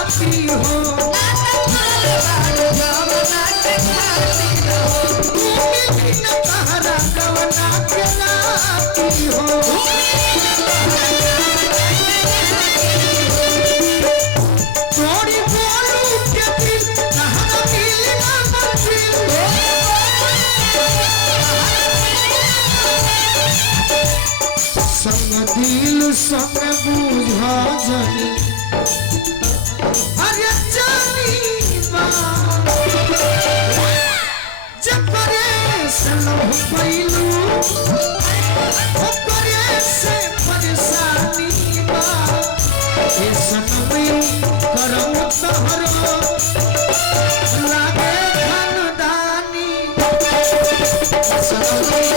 खाती हो तहरा कवना के लाती हो थोड़ी बोलू के दिल तहरा मिली ना मंजिल संग दिल संग बुझा जानी अरे जानी जकरे से लव पैलू ओकरे से परेशानी बा ए सनमी करम तहरो लागे खानदानी सनमी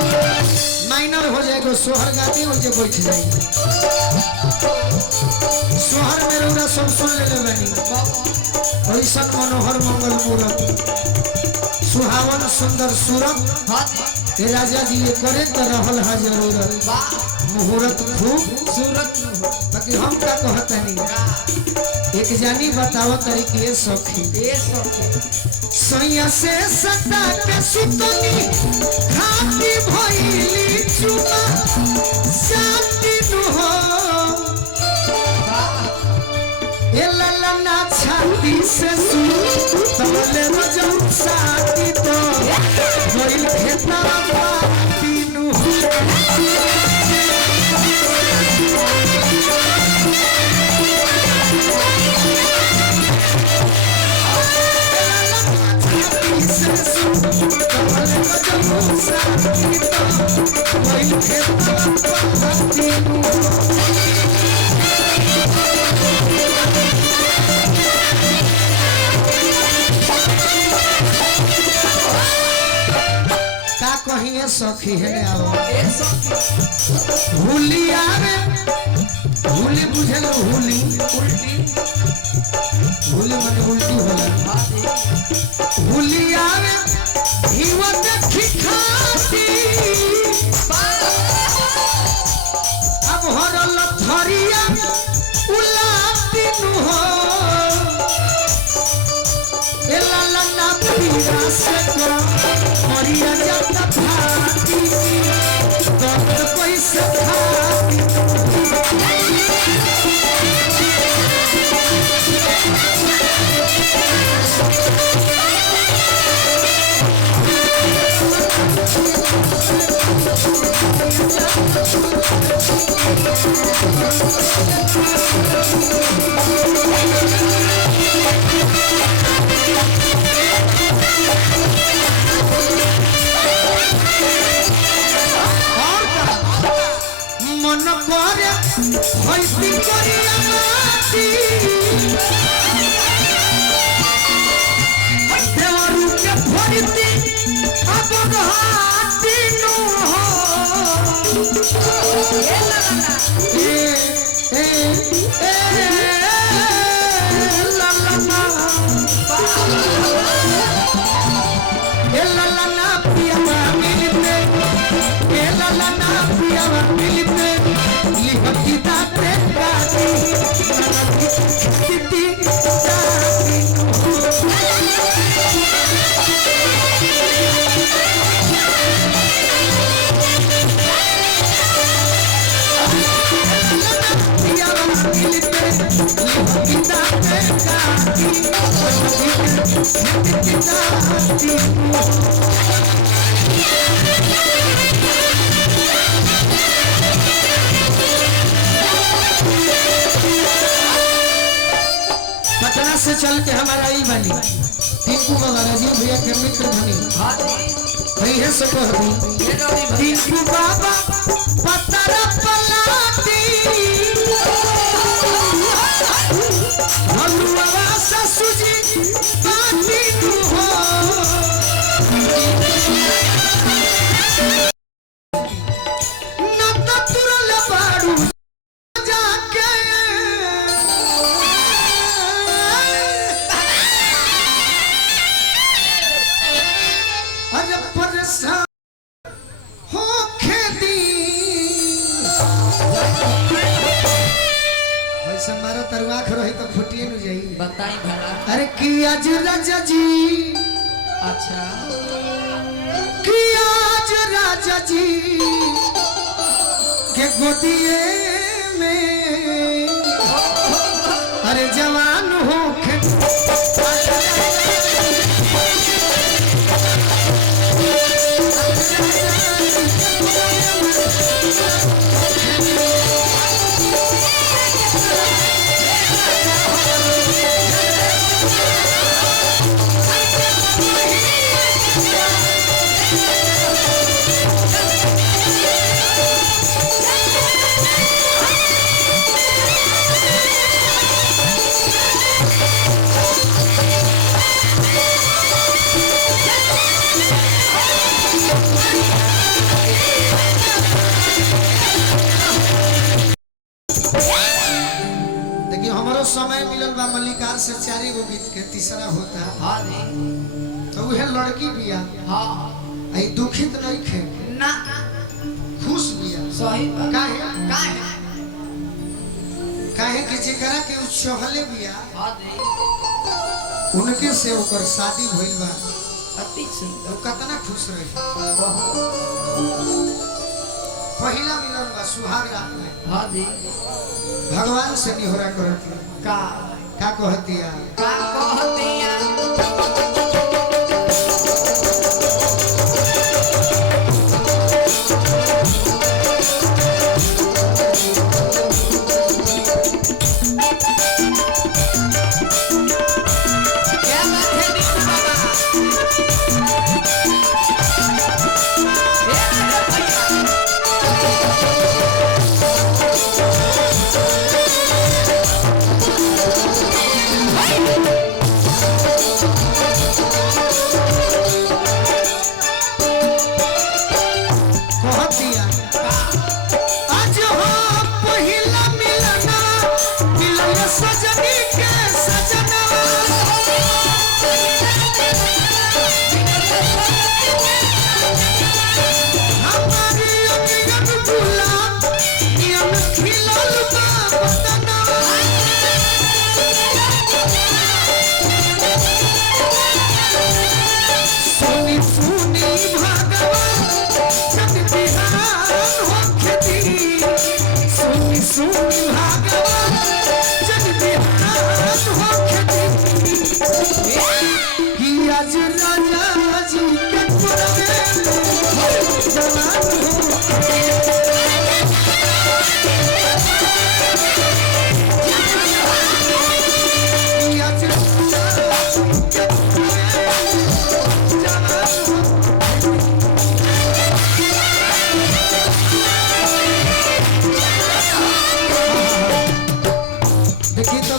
माइनर हो जाएगा सोहर गाती हो जो बैठ जाए सोहर में रोरा सब सुन ले बनी ऐसा मनोहर मंगल मूरत सुहावन सुंदर सूरत हे राजा जी ये करे तो रहल है जरूरत मुहूर्त खूब सूरत बाकी हम क्या कहते नहीं एक जानी बताओ तरीके सखी सैया से सदा के सुतनी खाती भइली चुमा शांति नु हो ए ललना छाती से तमले रजम साथी तो भइल खेता पाती नु का कहिए सखी है होली आवे होली बुझल होली उल्टी होली मन उल्टी होला होली आवे हिवा देखी खाती अब हरल थरिया उलाती नु हो एला लन्ना पीरा से को मरिया जाता भाती दर्द पैसे खाती मन करे भैसी करिया माटी देवरू के फरिती अब हाथी नु हो ललना पिया मिलते ललना पिया मिलते लिखती दाते गाती किती जाती पिया मिलते लिखती दाते गाती किती जाती पटना से चल के हमारा ही बनी टिंकू बाबा राजीव भैया के मित्र धनी भैया से कह दी टिंकू बाबा पत्थर पलाती हलुआ ससुजी बाती हो न तो तुरल बाड़ू जाके तर आँख रही तो फुटिए न जाई। बताई भला। अरे कि आज राजा जी, अच्छा कि आज राजा जी के गोदिए में अरे जवान हो समय मिलल बा मल्लिकार से 4 गो गीत के तीसरा होता। हाँ जी। तो वह लड़की बिया। हाँ। आई दुखित नहीं खे ना खुश बिया। सही बात। काहे काहे कि जेकरा के उछहले बिया। हाँ जी। उनके से ओकर शादी भइल बा। अति सुंदर। कितना खुश रही। पहला मिलन बा सुहाग रात में। हाँ जी। भगवान से निहोरा करती का कहतिया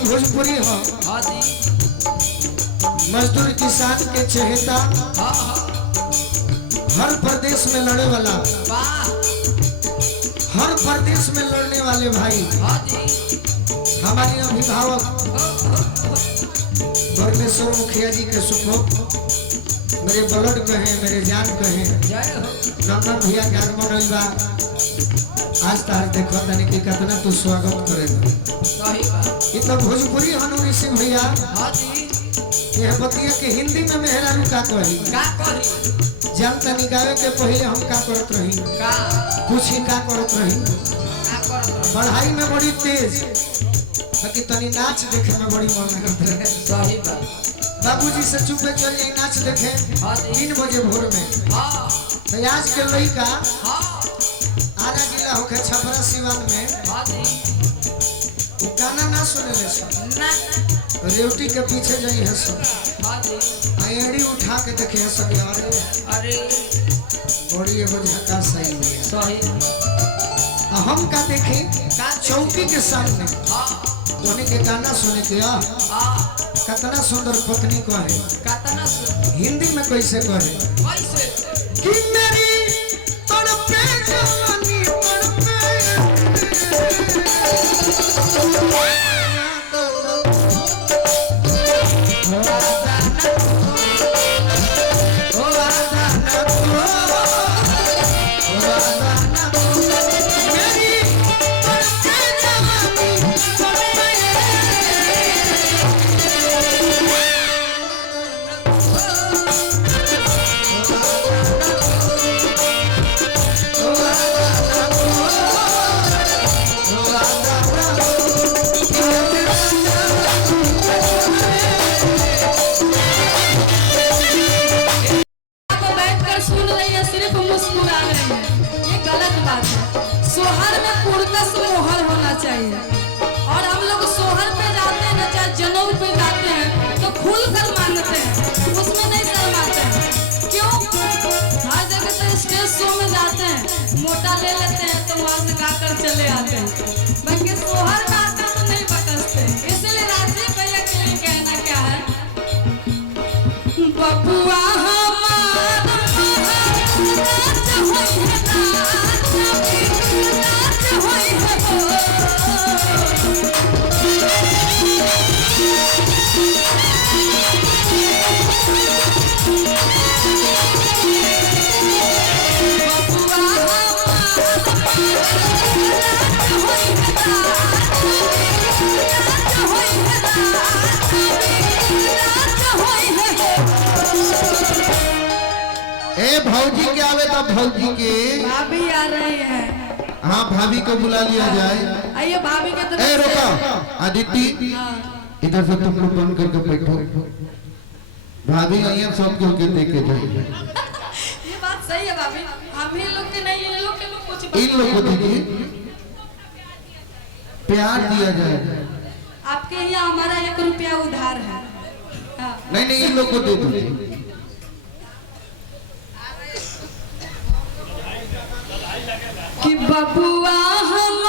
भोजपुरी हो। हाँ जी। मजदूर किसान के चहेता। हाँ हाँ। हर प्रदेश में लड़े वाला। वाह। हर प्रदेश में लड़ने वाले भाई। हाँ जी। हमारे अभिभावक परमेश्वर मुखिया जी के सुखो मेरे ब्लड कहे मेरे जान कहे नंदन भैया के आगमन बा। आज तार देखो तनी कि कितना तू स्वागत करेगा। सही बात। ये तो भोजपुरी हनुरी सिंह भैया। हाँ जी। यह बतिया के हिंदी में मेहरारू का कही जानता नहीं गावे के पहले हम का करत रही पूछी का करत रही। पढ़ाई में बड़ी तेज बाकी तनी नाच देखे में बड़ी मन करत रहे। सही बात। बाबूजी से चुपे चल जाई नाच देखे 3 बजे भोर में। तो आज के लड़का आरा जिला होके छपरा सिवान में गाना ना सुने ले सब रेवटी के पीछे जाई है सब आयड़ी उठा के देखे है सब। अरे बड़ी एगो झका सही है। सही। हम का देखे चौकी के सामने उन्हीं के गाना सुने के कितना सुंदर पत्नी को है हिंदी में कैसे कहे कि मेरी तड़पे जवानी बैठकर सुन रही है, सिर्फ मुस्कुरा रही है, ये गलत बात है। सोहर में पुरकस मोहर होना चाहिए। और हम लोग सोहर पे जाते हैं ना, चाहे जनऊ पे जाते हैं तो खुल कर मांगते हैं, उसमें नहीं शर्माते हैं। क्यों? हर जगह तो स्टेज शो में जाते हैं, मोटा ले लेते हैं तो वहां से गाकर चले आते हैं, बाकी सोहर में आते तो नहीं बकसते। इसलिए राजीव भैया के लिए कहना क्या है, बबुआ ए भौजी के आवे तो भौजी के भाभी आ रही है। हाँ भाभी को बुला लिया जाए। आइए भाभी के तरफ ए से। रुको आदित्य, हाँ। इधर से तुम लोग बंद करके बैठो। भाभी आई है, सब क्यों के देख के जाइए। ये बात सही है भाभी, हम ही लोग के नहीं, इन लोग के लोग कुछ इन लोग को दीजिए, प्यार दिया जाए। आपके यहाँ हमारा 1 रुपया उधार है। हाँ। नहीं नहीं, इन लोग को दे दीजिए। कि बबुआ हम